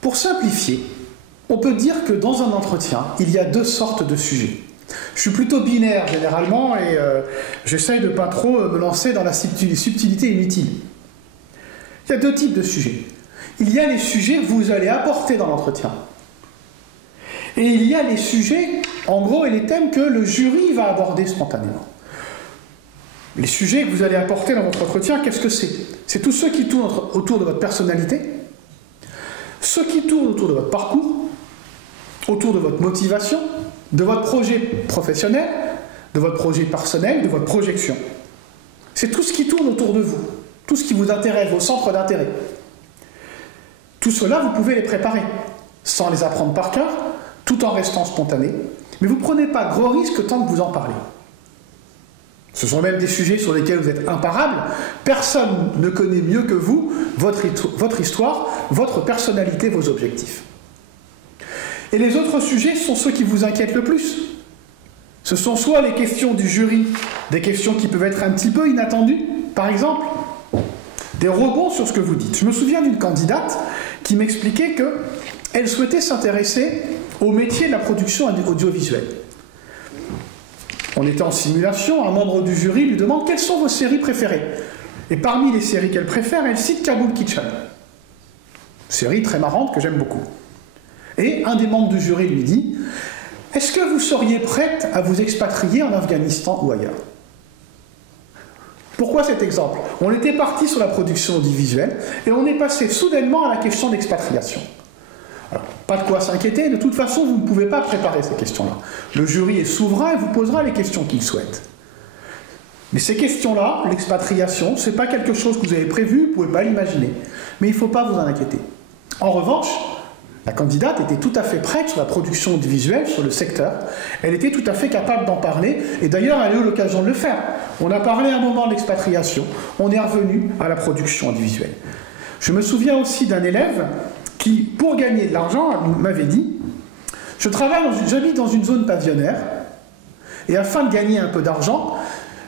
Pour simplifier, on peut dire que dans un entretien, il y a deux sortes de sujets. Je suis plutôt binaire généralement et j'essaye de ne pas trop me lancer dans la subtilité inutile. Il y a deux types de sujets. Il y a les sujets que vous allez apporter dans l'entretien. Et il y a les sujets, en gros, et les thèmes que le jury va aborder spontanément. Les sujets que vous allez apporter dans votre entretien, qu'est-ce que c'est? C'est tous ceux qui tournent autour de votre personnalité, ceux qui tournent autour de votre parcours, autour de votre motivation, de votre projet professionnel, de votre projet personnel, de votre projection. C'est tout ce qui tourne autour de vous, tout ce qui vous intéresse, vos centres d'intérêt. Tout cela, vous pouvez les préparer, sans les apprendre par cœur, tout en restant spontané, mais vous ne prenez pas gros risques tant que vous en parlez. Ce sont même des sujets sur lesquels vous êtes imparables. Personne ne connaît mieux que vous votre histoire, votre personnalité, vos objectifs. Et les autres sujets sont ceux qui vous inquiètent le plus. Ce sont soit les questions du jury, des questions qui peuvent être un petit peu inattendues, par exemple, des rebonds sur ce que vous dites. Je me souviens d'une candidate qui m'expliquait qu'elle souhaitait s'intéresser au métier de la production audiovisuelle. On était en simulation, un membre du jury lui demande quelles sont vos séries préférées. Et parmi les séries qu'elle préfère, elle cite Kaboul Kitchen. Série très marrante que j'aime beaucoup. Et un des membres du jury lui dit « Est-ce que vous seriez prête à vous expatrier en Afghanistan ou ailleurs ?» Pourquoi cet exemple? On était parti sur la production audiovisuelle et on est passé soudainement à la question d'expatriation. Alors, pas de quoi s'inquiéter, de toute façon, vous ne pouvez pas préparer ces questions-là. Le jury est souverain et vous posera les questions qu'il souhaite. Mais ces questions-là, l'expatriation, ce n'est pas quelque chose que vous avez prévu, vous ne pouvez pas l'imaginer. Mais il ne faut pas vous en inquiéter. En revanche, la candidate était tout à fait prête sur la production audiovisuelle, sur le secteur. Elle était tout à fait capable d'en parler, et d'ailleurs, elle a eu l'occasion de le faire. On a parlé à un moment de l'expatriation, on est revenu à la production audiovisuelle. Je me souviens aussi d'un élève qui, pour gagner de l'argent, m'avait dit « J'habite dans une zone pavillonnaire, et afin de gagner un peu d'argent,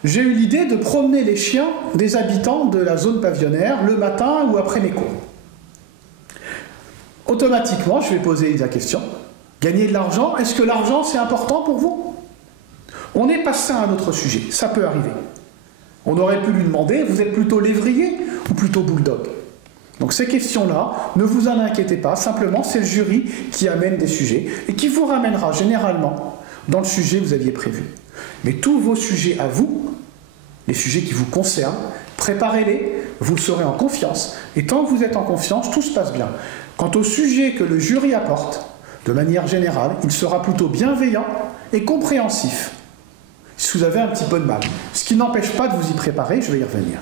j'ai eu l'idée de promener les chiens des habitants de la zone pavillonnaire le matin ou après mes cours. » Automatiquement, je vais poser la question « Gagner de l'argent, est-ce que l'argent c'est important pour vous ?» On est passé à un autre sujet, ça peut arriver. On aurait pu lui demander « Vous êtes plutôt lévrier ou plutôt bulldog ?» Donc ces questions-là, ne vous en inquiétez pas, simplement c'est le jury qui amène des sujets et qui vous ramènera généralement dans le sujet que vous aviez prévu. Mais tous vos sujets à vous, les sujets qui vous concernent, préparez-les, vous serez en confiance et tant que vous êtes en confiance, tout se passe bien. Quant au sujet que le jury apporte, de manière générale, il sera plutôt bienveillant et compréhensif si vous avez un petit peu de mal. Ce qui n'empêche pas de vous y préparer, je vais y revenir.